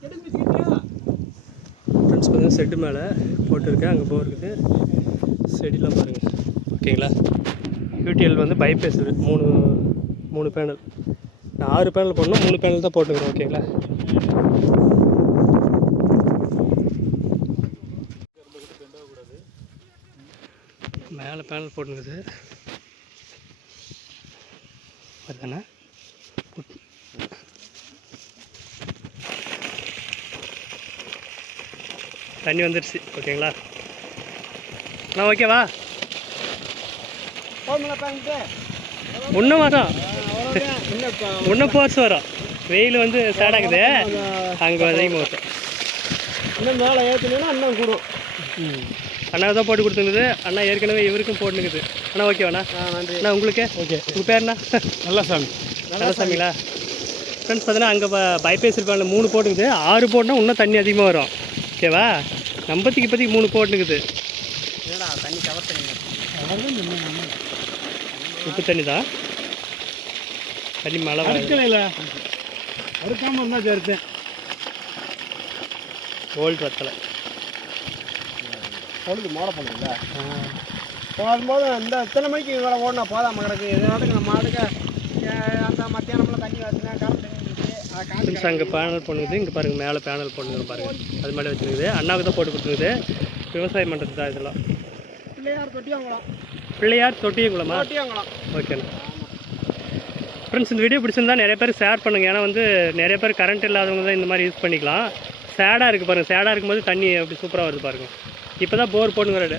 Friends பார்த்தீங்கன்னா set மேலே போட்டுருக்கேன், அங்கே போர் இருக்குது, செடிலாம் பாருங்கள். ஓகேங்களா? யூடிஎல் வந்து பைபேஸ் மூணு பேனல். நான் 6 பேனல் போடணும், 3 பேனல் தான் போட்டுக்கிறேன். ஓகேங்களா? மேலே பேனல் போட்டுருக்குது அதுதானே. தண்ணி வந்துடுச்சு. ஓகேங்களா? நான் ஓகேவா? இன்னும் வரும், இன்னும் போர்ஸ் வரும். வெயில் வந்து சேடாகுது, அங்கே அதிகமாக வரும். இன்னும் மேலே ஏற்றினா இன்னும் கூடும். அண்ணா தான் போட்டு கொடுத்துருக்குது. அண்ணா ஏற்கனவே இவருக்கும் போட்டுனுக்குது. அண்ணா ஓகேவாண்ணா? நன்றி. அண்ணா உங்களுக்கு ஓகே. உங்கள் பேருண்ணா? நல்லா சாமி. நல்லா சாமிங்களா? ஃப்ரெண்ட்ஸ் பார்த்தீங்கன்னா அங்கே பைபேஸ் இருப்பாங்க 3 போட்டுக்குது. 6 போட்டுனா இன்னும் தண்ணி அதிகமாக வரும். ஓகேவா? நம்பத்துக்கு இப்போதைக்கு 3 போட்டுக்குது. தண்ணி கவர் தண்ணி உப்பு தண்ணி தான். தண்ணி மழை இல்லை அறுக்காமல் இருந்தால் சேர்த்தேன். ஓல்டு வத்தலை பொழுது மோட பண்ணுறீங்களா? போகும்போது இந்த இத்தனை மணிக்கு இவ்வளோ ஓடினா போதாமல் கிடக்கு. எதுனாலும் நம்ம மாட்டுக்கு அந்த மத்தியானம்லாம் தண்ணி வச்சுனா கரண்ட் ஃப்ரெண்ட்ஸ் அங்கே பேனல் பண்ணுது. இங்கே பாருங்கள் மேலே பேனல் பண்ணுங்க பாருங்கள். அது மேலே வச்சுருக்குது. அண்ணாவுக்கு தான் போட்டு கொடுத்துருக்குது. விவசாயம் பண்ணுறது தான் இதெல்லாம். பிள்ளையார் தொட்டியங்குளம். பிள்ளையார் தொட்டியங்குளமா? தொட்டியங்குளம். ஓகேண்ணா. ஃப்ரெண்ட்ஸ் இந்த வீடியோ பிடிச்சிருந்தா நிறைய பேர் ஷேர் பண்ணுங்கள். ஏன்னா வந்து நிறைய பேர் கரண்ட் இல்லாதவங்க தான் இந்த மாதிரி யூஸ் பண்ணிக்கலாம். சேடாக இருக்குது பாருங்கள். சேடாக இருக்கும்போது தண்ணி அப்படி சூப்பராக வருது பாருங்கள். இப்போ தான் போர் போட்டுங்கிறாரு.